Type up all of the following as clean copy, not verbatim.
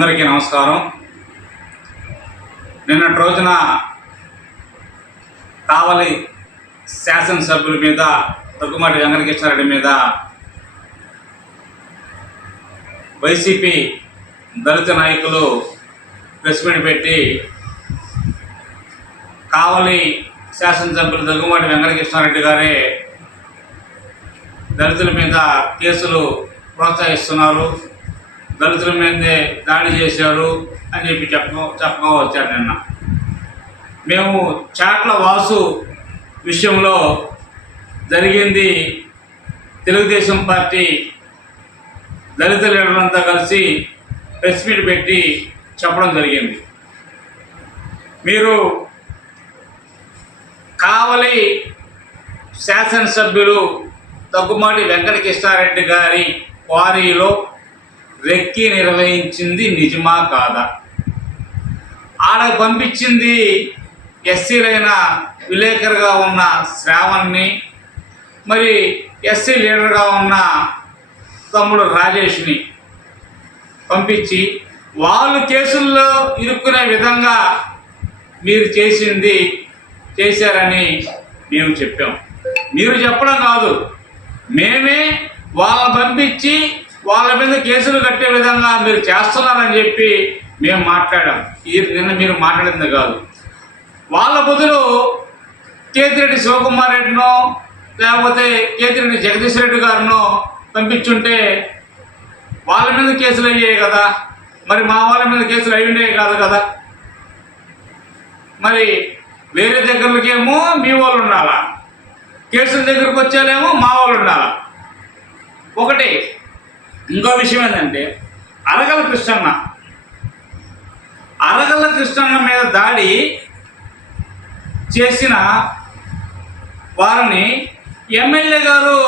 అందరికీ నమస్కారం. నిన్నటి రోజున కావలి శాసనసభ్యుల మీద దగ్గుమాటి వెంకటకృష్ణారెడ్డి మీద వైసీపీ దళిత నాయకులు ప్రెస్ మీట్ పెట్టి కావలి శాసనసభ్యులు దగ్గుమాటి వెంకటకృష్ణారెడ్డి గారే దళితుల మీద కేసులు ప్రోత్సహిస్తున్నారు, దళితుల మీదే దాడి చేశారు అని చెప్పి చెప్పగా వచ్చారు. నిన్న మేము చాట్ల వాసు విషయంలో జరిగింది తెలుగుదేశం పార్టీ దళిత లీడర్లంతా కలిసి ప్రెస్ మీట్ పెట్టి చెప్పడం జరిగింది. మీరు కావలి శాసనసభ్యులు దగ్గుమాటి వెంకటకృష్ణారెడ్డి గారి క్వారీలో రెక్కి నిర్వహించింది నిజమా కాదా? ఆడకు పంపించింది ఎస్సీలైన విలేకరుగా ఉన్న శ్రావణ్ని, మరి ఎస్సీ లీడర్గా ఉన్న తమ్ముడు రాజేష్ని పంపించి వాళ్ళు కేసుల్లో ఇరుక్కునే విధంగా మీరు చేశారని మేము చెప్పాం. మీరు చెప్పడం కాదు, మేమే వాళ్ళని పంపించి వాళ్ళ మీద కేసులు కట్టే విధంగా మీరు చేస్తున్నారని చెప్పి మేము మాట్లాడాం. నిన్న మీరు మాట్లాడింది కాదు. వాళ్ళ బదులు కేతిరెడ్డి శివకుమార్ రెడ్డినో లేకపోతే కేతిరెడ్డి జగదీష్ రెడ్డి గారినో పంపించుంటే వాళ్ళ మీద కేసులు అయ్యాయి కదా, మరి మా వాళ్ళ మీద కేసులు అయ్యిండే కాదు కదా. మరి వేరే దగ్గరకేమో మీ వాళ్ళు ఉండాలా, కేసుల దగ్గరకు వచ్చేలేమో మా వాళ్ళు ఉండాలా. ఒకటి ఇంకో విషయం ఏంటంటే అరగల కృష్ణన్న మీద దాడి చేసిన వారిని ఎమ్మెల్యే గారు,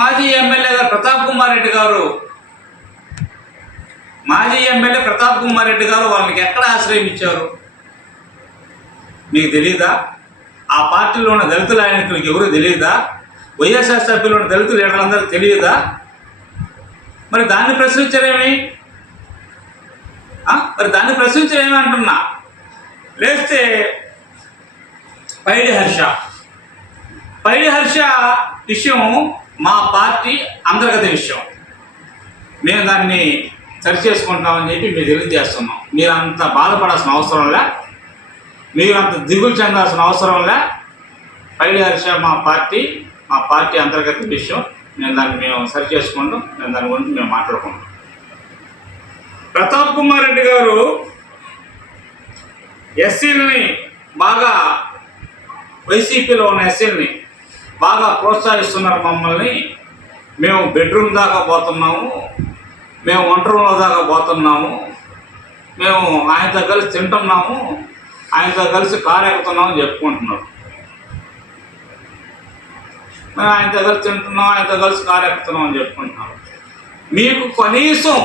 మాజీ ఎమ్మెల్యే గారు ప్రతాప్ కుమార్ రెడ్డి గారు వాళ్ళకి ఎక్కడ ఆశ్రయం ఇచ్చారు మీకు తెలియదా? ఆ పార్టీలో ఉన్న దళిత నాయకులకు ఎవరు తెలియదా? వైఎస్ఆర్ సభ్యులు ఉన్న దళిత లీడర్లందరూ తెలియదా? మరి దాన్ని ప్రశ్నించరేమి అంటున్నా. లేస్తే పైడి హర్ష విషయం మా పార్టీ అంతర్గత విషయం, మేము దాన్ని సరిచేసుకుంటామని చెప్పి మేము తెలియజేస్తున్నాం. మీరు అంత బాధపడాల్సిన అవసరంలే, మీరు అంత దిగులు చెందాల్సిన అవసరంలే. పైడి హర్ష మా పార్టీ అంతర్గత విషయం, మేము సరి చేసుకుంటాం, దాని గురించి మేము మాట్లాడుకుంటాం. ప్రతాప్ కుమార్ రెడ్డి గారు ఎస్సీలని బాగా, వైసీపీలో ఉన్న ఎస్సీలని బాగా ప్రోత్సహిస్తున్నారు. మమ్మల్ని మేము బెడ్రూమ్ దాకా పోతున్నాము, మేము వంట రూమ్లో దాకా పోతున్నాము, మేము ఆయనతో కలిసి తింటున్నాము, ఆయనతో కలిసి కారు ఎక్కుతున్నామని చెప్పుకుంటున్నారు. మేము ఆయనతో కలిసి తింటున్నాం, ఆయనతో కలిసి కారు ఎక్కుతున్నాం అని చెప్పుకుంటున్నాం. మీకు కనీసం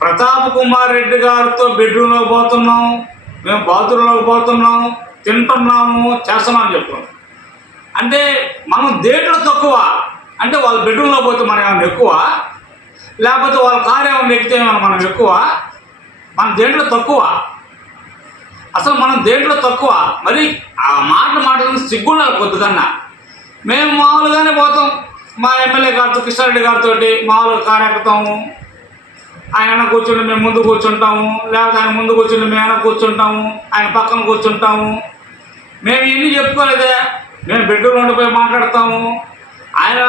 ప్రతాప్ కుమార్ రెడ్డి గారితో బెడ్రూమ్లోకి పోతున్నాం, మేము బాత్రూంలోకి పోతున్నాం, తింటున్నాము, చేస్తున్నాం అని చెప్తున్నాం. అంటే మనం దేంట్లో తక్కువ? అంటే వాళ్ళు బెడ్రూమ్లో పోతే మనం ఏమైనా ఎక్కువ, లేకపోతే వాళ్ళ కారు ఏమైనా ఎక్కితే ఏమైనా మనం ఎక్కువ? మనం దేంట్లో తక్కువ? అసలు మనం దేంట్లో తక్కువ? మరి ఆ మాటలు సిగ్గుండాలి కొద్దికన్నా. మేము మామూలుగానే పోతాం, మా ఎమ్మెల్యే గారితో కృష్ణారెడ్డి గారితో మామూలుగా కారు ఎక్కుతాము, ఆయన కూర్చుంటే మేము ముందు కూర్చుంటాము, లేకపోతే ఆయన ముందు కూర్చుంటే మేము ఆయన కూర్చుంటాము, ఆయన పక్కన కూర్చుంటాము. మేము ఇన్ని చెప్పుకోలేదే, మేము బెడ్రూమ్లో ఉండిపోయి మాట్లాడతాము, ఆయన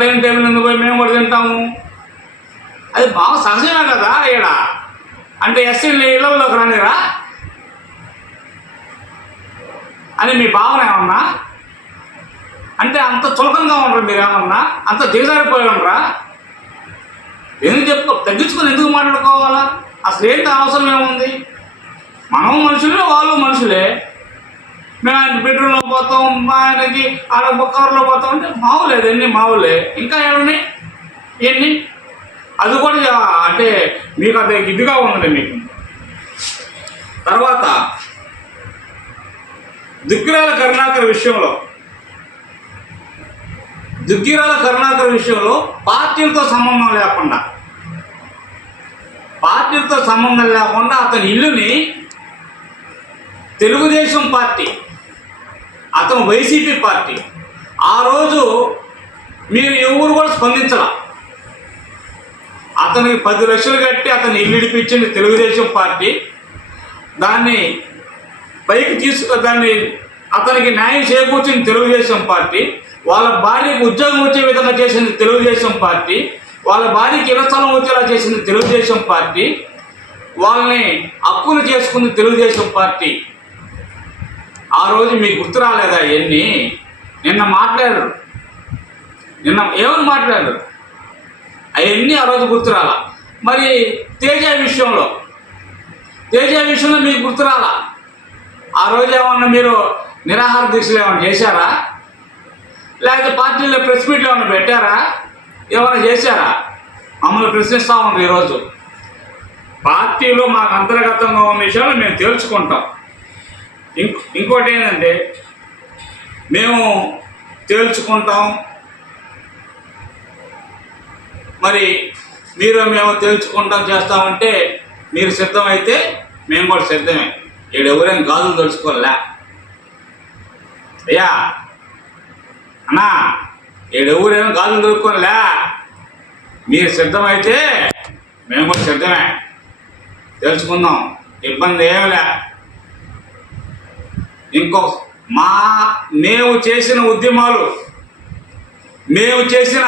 డైనింగ్ టేబుల్ నుండి పోయి మేము కూడా తింటాము. అది బాగా సహజమే కదా. ఈడ అంటే ఎస్సీని ఇళ్లలోకి రానిరా అని మీ భావన ఏమన్నా? అంటే అంత చులకంగా ఉండరు మీరు, ఏమన్నా అంత దిగజారిపోయి ఉండరా? ఎందుకు తగ్గించుకొని ఎందుకు మాట్లాడుకోవాలా? అసలు ఏంటి అవసరం ఏముంది? మనం మనుషులే, వాళ్ళు మనుషులే. మేము ఆయన బెడ్రూమ్లో పోతాం, ఆయనకి ఆడ కవర్లో పోతాం అంటే మావులేదు, ఎన్ని మావులే. ఇంకా ఏమన్నా ఎన్ని? అది కూడా అంటే మీకు అది ఇదిగా ఉంది మీకు. తర్వాత దుగ్గిరాల కరుణాకర్ విషయంలో పార్టీలతో సంబంధం లేకుండా పార్టీలతో సంబంధం లేకుండా అతని ఇల్లుని తెలుగుదేశం పార్టీ, అతను వైసీపీ పార్టీ, ఆ రోజు మీరు ఎవరు కూడా స్పందించాల. అతనికి 10 లక్షలు కట్టి అతను ఇల్లు ఇడిపించింది తెలుగుదేశం పార్టీ. దాన్ని పైకి దాన్ని అతనికి న్యాయం చేకూర్చింది తెలుగుదేశం పార్టీ. వాళ్ళ భార్యకు ఉద్యోగం వచ్చే విధంగా చేసింది తెలుగుదేశం పార్టీ. వాళ్ళ భార్యకి ఇళ్ల స్థలం వచ్చేలా చేసింది తెలుగుదేశం పార్టీ. వాళ్ళని హక్కులు చేసుకుంది తెలుగుదేశం పార్టీ. ఆ రోజు మీకు గుర్తు రాలేదా? ఇవన్నీ నిన్న మాట్లాడారు, నిన్న ఏమని మాట్లాడారు అవన్నీ ఆ రోజు గుర్తు రాలా. మరి తేజ విషయంలో మీకు గుర్తు రాలా? ఆ రోజు ఏమన్నా మీరు నిరాహార దీక్షలు ఏమైనా చేశారా? లేకపోతే పార్టీలో ప్రెస్ మీట్లు ఏమైనా పెట్టారా? ఏమైనా చేశారా? మమ్మల్ని ప్రశ్నిస్తూ ఉన్నారు. ఈరోజు పార్టీలో మాకు అంతర్గతంగా ఉన్న విషయాలు మేము తేల్చుకుంటాం. ఇంకోటి ఏంటంటే మేము తేల్చుకుంటాం, మరి మేము తేల్చుకుంటాం చేస్తామంటే మీరు సిద్ధమైతే మేము కూడా సిద్ధమే. ఈడు ఎవరైనా గాజులు తెలుసుకోలే అయ్యా అన్నా, ఈడెవరైనా గాజులు దొరుకుకోలే. మీరు సిద్ధమైతే మేము కూడా సిద్ధమే, తెలుసుకుందాం, ఇబ్బంది ఏమిలే. మేము చేసిన ఉద్యమాలు, మేము చేసిన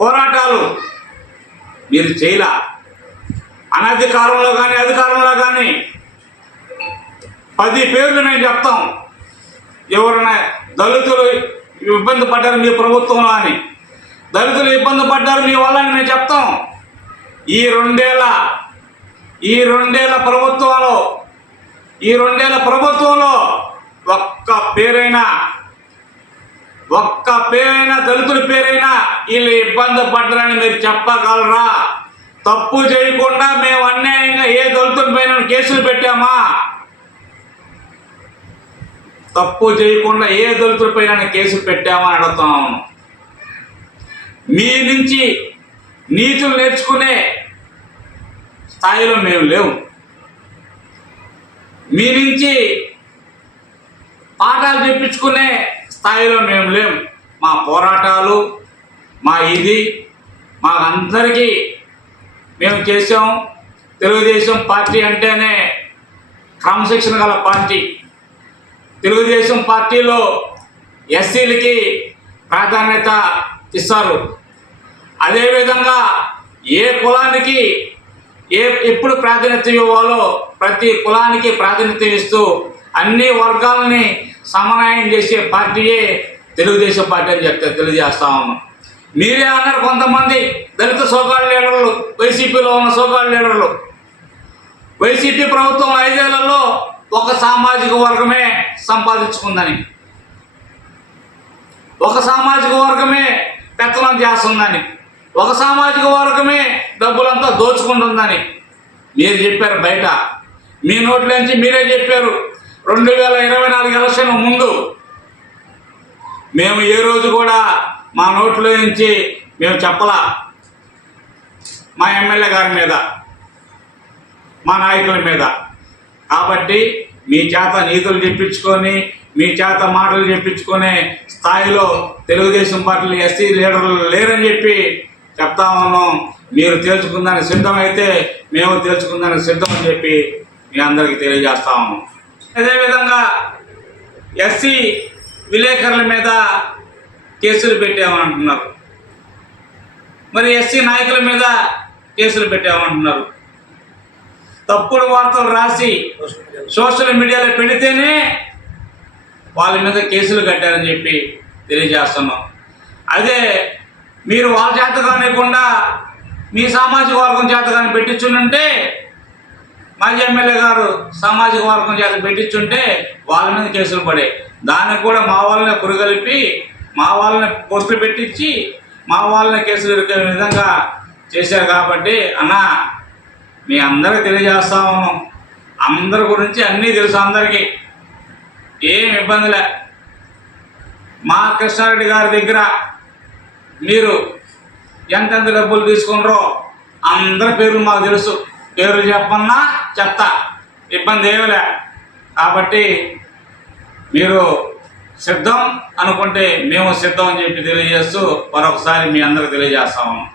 పోరాటాలు మీరు చేయలా. అనధికారంలో కానీ అధికారంలో కానీ 10 పేర్లు మేము చెప్తాం. ఎవరైనా దళితులు ఇబ్బంది పడ్డారు మీ ప్రభుత్వంలో అని, దళితులు ఇబ్బంది పడ్డారు మీ వల్ల అని మేము చెప్తాం. ఈ రెండేళ్ల ప్రభుత్వంలో ఒక్క పేరైనా దళితుల పేరైనా వీళ్ళు ఇబ్బంది పడ్డారని మీరు చెప్పగలరా? తప్పు చేయకుండా మేము అన్యాయంగా ఏ దళితుల పైన కేసులు పెట్టామా? తప్పు చేయకుండా ఏ దళితుల పైన కేసులు పెట్టామా అని అడుగుతున్నాము. మీ నుంచి నీతులు నేర్చుకునే స్థాయిలో మేము లేవు. మీ నుంచి పాఠాలు చెప్పించుకునే స్థాయిలో మేము లేము. మా పోరాటాలు మాకందరికీ మేము చేసాం. తెలుగుదేశం పార్టీ అంటేనే క్రమశిక్షణ గల పార్టీ. తెలుగుదేశం పార్టీలో ఎస్సీలకి ప్రాధాన్యత ఇస్తారు. అదేవిధంగా ఏ కులానికి ఎప్పుడు ప్రాధాన్యత ఇవ్వాలో ప్రతి కులానికి ప్రాధాన్యత ఇస్తూ అన్ని వర్గాలని సమన్వయం చేసే పార్టీయే తెలుగుదేశం పార్టీ అని తెలియజేస్తా ఉన్నాం. మీరే అన్నారు, కొంతమంది దళిత సోకాళ్ళ లీడర్లు, వైసీపీలో ఉన్న సోకాళ్ళ లీడర్లు, వైసీపీ ప్రభుత్వం 5 ఏళ్లలో ఒక సామాజిక వర్గమే సంపాదించుకుందని, ఒక సామాజిక వర్గమే పెత్తనం చేస్తుందని, ఒక సామాజిక వర్గమే డబ్బులంతా దోచుకుంటుందని మీరు చెప్పారు. బయట మీ నోట్లోంచి మీరే చెప్పారు. 2024 ఎలక్షన్ ముందు మేము ఏ రోజు కూడా మా నోట్లో నుంచి మేము చెప్పలా. మా ఎమ్మెల్యే గారి మీద, మా నాయకుల మీద. కాబట్టి మీ చేత నీతులు చెప్పించుకొని, మీ చేత మాటలు చెప్పించుకునే స్థాయిలో తెలుగుదేశం పార్టీలు ఎస్సీ లీడర్లు లేరని చెప్పి చెప్తా ఉన్నాం. మీరు తేల్చుకుందానికి సిద్ధమైతే మేము తేల్చుకుందానికి సిద్ధం అని చెప్పి మీ అందరికీ తెలియజేస్తా ఉన్నాం. అదేవిధంగా ఎస్సీ విలేకరుల మీద కేసులు పెట్టామంటున్నారు, మరి ఎస్సీ నాయకుల మీద కేసులు పెట్టామంటున్నారు. తప్పుడు వార్తలు రాసి సోషల్ మీడియాలో పెడితేనే వాళ్ళ మీద కేసులు కట్టారని చెప్పి తెలియజేస్తున్నాం. అదే మీరు వాళ్ళ చేత కానివ్వకుండా మీ సామాజిక వర్గం చేత కానీ పెట్టించుంటే, మాజీ ఎమ్మెల్యే గారు సామాజిక వర్గం చేత పెట్టించుంటే వాళ్ళ మీద కేసులు పడే. దానికి కూడా మా వాళ్ళని పురుగలిపి, మా వాళ్ళని పోస్టులు పెట్టించి, మా వాళ్ళని కేసులు ఇరికే విధంగా చేశారు. కాబట్టి అన్న, మీ అందరికీ తెలియజేస్తా ఉన్నాం. అందరి గురించి అన్నీ తెలుసు, అందరికీ ఏం ఇబ్బందిలే. మా కృష్ణారెడ్డి గారి దగ్గర మీరు ఎంతెంత డబ్బులు తీసుకున్నారో అందరి పేర్లు మాకు తెలుసు, పేర్లు చెప్పన్నా చెప్తా, ఇబ్బంది ఏమీ లే. కాబట్టి మీరు సిద్ధం అనుకుంటే మేము సిద్ధం అని చెప్పి తెలియజేస్తూ మరొకసారి మీ అందరికి తెలియజేస్తాము.